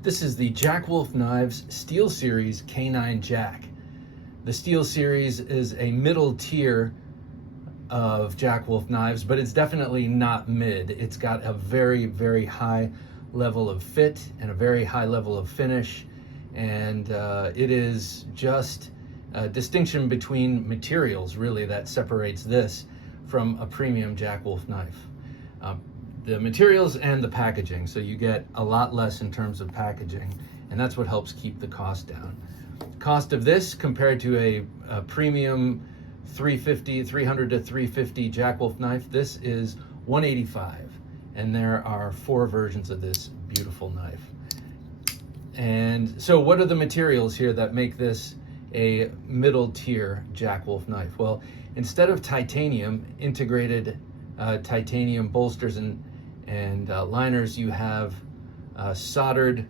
This is the Jack Wolf Knives Steel Series K9 Jack. The Steel Series is a middle tier of Jack Wolf knives, but it's definitely not mid. It's got a very, very high level of fit and a very high level of finish, and it is just a distinction between materials really that separates this from a premium Jack Wolf knife. The materials and the packaging, so you get a lot less in terms of packaging, and that's what helps keep the cost down. Cost of this compared to a premium 300 to 350 Jack Wolf knife, this is $185, and there are 4 versions of this beautiful knife. And so what are the materials here that make this a middle tier Jack Wolf knife? Well, instead of titanium, integrated titanium bolsters and liners, you have soldered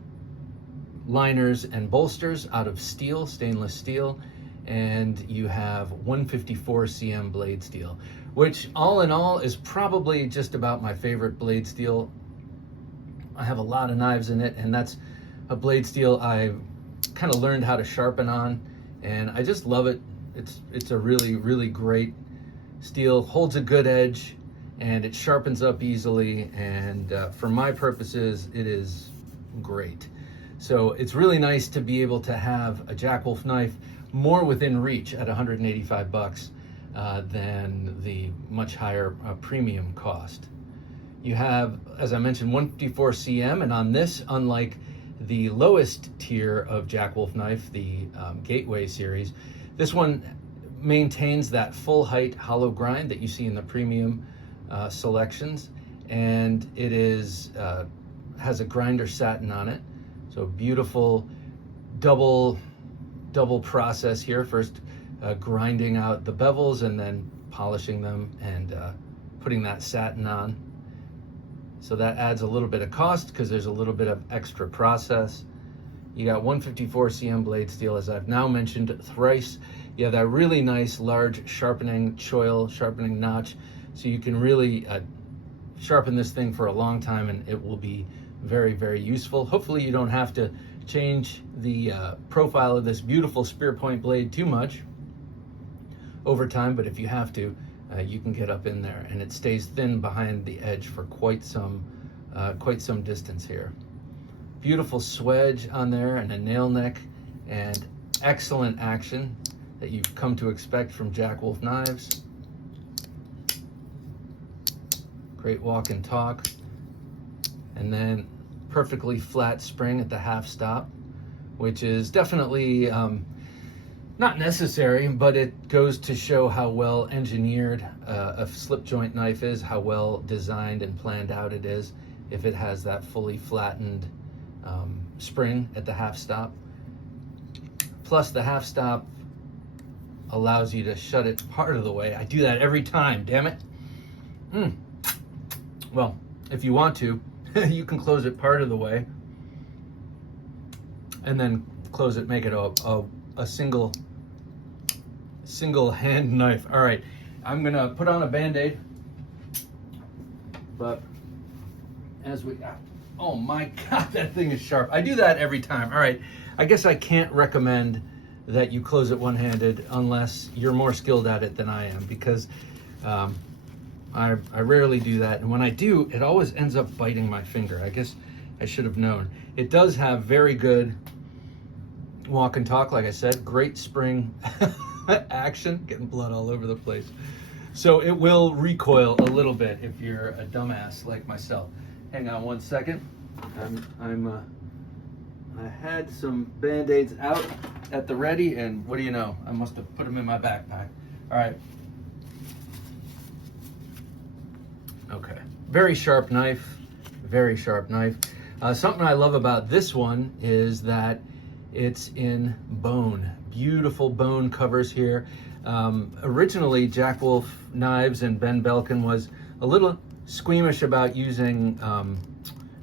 liners and bolsters out of steel, stainless steel, and you have 154 cm blade steel, which all in all is probably just about my favorite blade steel. I have a lot of knives in it, and that's a blade steel I kind of learned how to sharpen on, and I just love it. It's a really, really great steel, holds a good edge, and it sharpens up easily, and for my purposes it is great. So it's really nice to be able to have a Jack Wolf knife more within reach at 185 bucks than the much higher premium cost. You have, as I mentioned, 154 cm, and on this, unlike the lowest tier of Jack Wolf knife, the Gateway series, this one maintains that full height hollow grind that you see in the premium selections, and it is has a grinder satin on it. So beautiful double process here. First grinding out the bevels and then polishing them and putting that satin on. So that adds a little bit of cost because there's a little bit of extra process. You got 154 cm blade steel, as I've now mentioned thrice. You have that really nice large sharpening choil, sharpening notch, so you can really sharpen this thing for a long time, and it will be very, very useful. Hopefully you don't have to change the profile of this beautiful spear point blade too much over time, but if you have to, you can get up in there, and it stays thin behind the edge for quite some distance here. Beautiful swedge on there and a nail neck, and excellent action that you've come to expect from Jack Wolf knives. Great walk and talk, and then perfectly flat spring at the half stop, which is definitely not necessary, but it goes to show how well engineered a slip joint knife is, how well designed and planned out it is, if it has that fully flattened spring at the half stop. Plus the half stop allows you to shut it part of the way. I do that every time, damn it. Well, if you want to, you can close it part of the way and then close it, make it a single hand knife. All right, I'm gonna put on a Band-Aid, but as we, oh my God, that thing is sharp. I do that every time. All right, I guess I can't recommend that you close it one-handed unless you're more skilled at it than I am, because I rarely do that, and when I do, it always ends up biting my finger. I guess I should have known. It does have very good walk and talk, like I said, great spring action, getting blood all over the place. So it will recoil a little bit if you're a dumbass like myself. Hang on one second. I had some Band-Aids out at the ready, and what do you know? I must have put them in my backpack. All right. Okay, very sharp knife, very sharp knife. Something I love about this one is that it's in bone. Beautiful bone covers here. Originally, Jack Wolf Knives and Ben Belkin was a little squeamish about using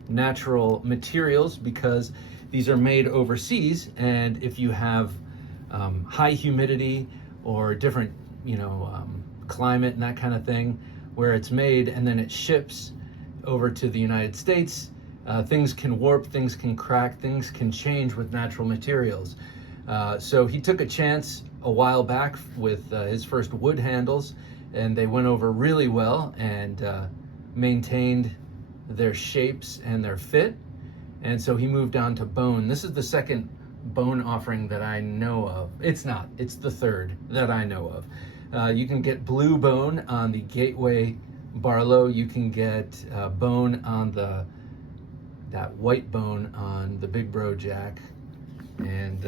natural materials because these are made overseas, and if you have high humidity or different, climate and that kind of thing, where it's made and then it ships over to the United States, Things can warp, things can crack, things can change with natural materials. So he took a chance a while back with his first wood handles, and they went over really well and maintained their shapes and their fit. And so he moved on to bone. This is the second bone offering that I know of. It's not, it's the third that I know of. You can get blue bone on the Gateway Barlow. You can get bone on that white bone on the Big Bro Jack. And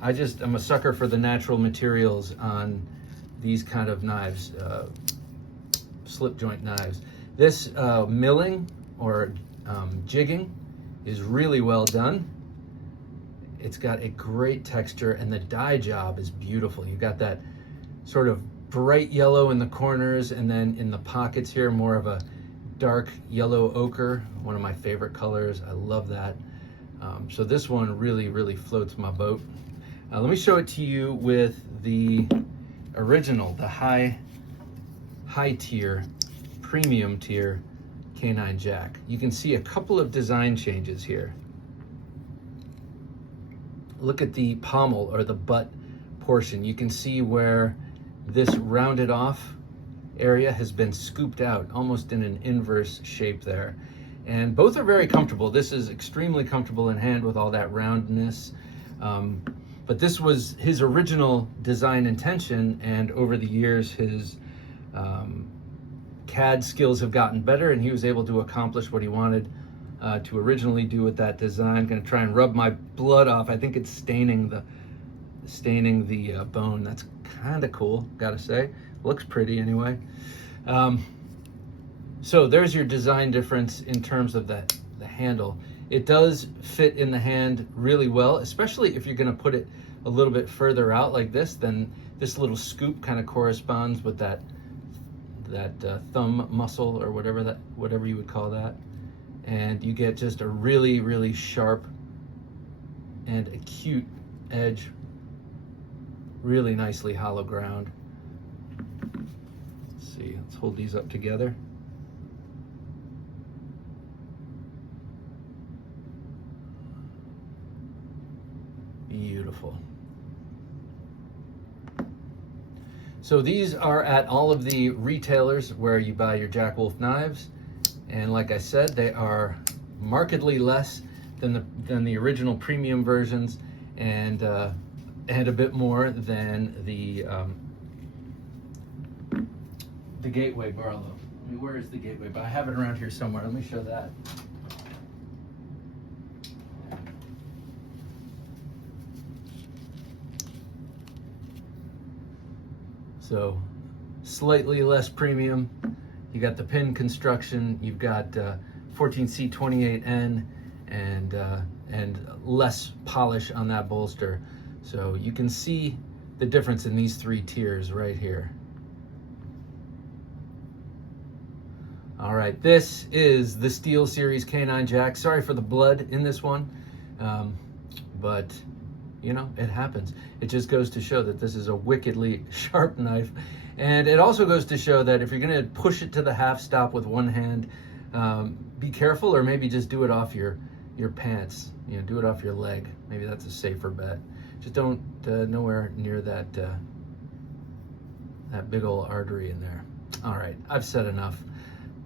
I'm a sucker for the natural materials on these kind of knives, slip joint knives. This milling or jigging is really well done. It's got a great texture, and the dye job is beautiful. You got that sort of bright yellow in the corners, and then in the pockets here, more of a dark yellow ochre, one of my favorite colors. I love that. So this one really, really floats my boat. Let me show it to you with the original, the high tier, premium tier K9 Jack. You can see a couple of design changes here. Look at the pommel or the butt portion. You can see where this rounded off area has been scooped out almost in an inverse shape there. And both are very comfortable. This is extremely comfortable in hand with all that roundness. But this was his original design intention, and over the years his CAD skills have gotten better, and he was able to accomplish what he wanted to originally do with that design. I'm gonna try and rub my blood off. I think it's staining the bone. That's kind of cool, gotta say. Looks pretty anyway. So there's your design difference in terms of the handle. It does fit in the hand really well, especially if you're gonna put it a little bit further out like this. Then this little scoop kind of corresponds with that thumb muscle, or whatever you would call that. And you get just a really, really sharp and acute edge, really nicely hollow ground. Let's see, let's hold these up together. Beautiful. So these are at all of the retailers where you buy your Jack Wolf knives, and like I said, they are markedly less than the original premium versions, and a bit more than the Gateway Barlow. I mean, where is the Gateway? But I have it around here somewhere. Let me show that. So slightly less premium. You got the pin construction. You've got 14C28N and less polish on that bolster. So you can see the difference in these three tiers right here. All right, this is the Steel Series K9 Jack. Sorry for the blood in this one, but you know, it happens. It just goes to show that this is a wickedly sharp knife. And it also goes to show that if you're gonna push it to the half stop with one hand, be careful, or maybe just do it off your pants. You know, do it off your leg. Maybe that's a safer bet. Just don't, nowhere near that big old artery in there. All right, I've said enough.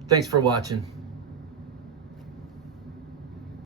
Thanks for watching.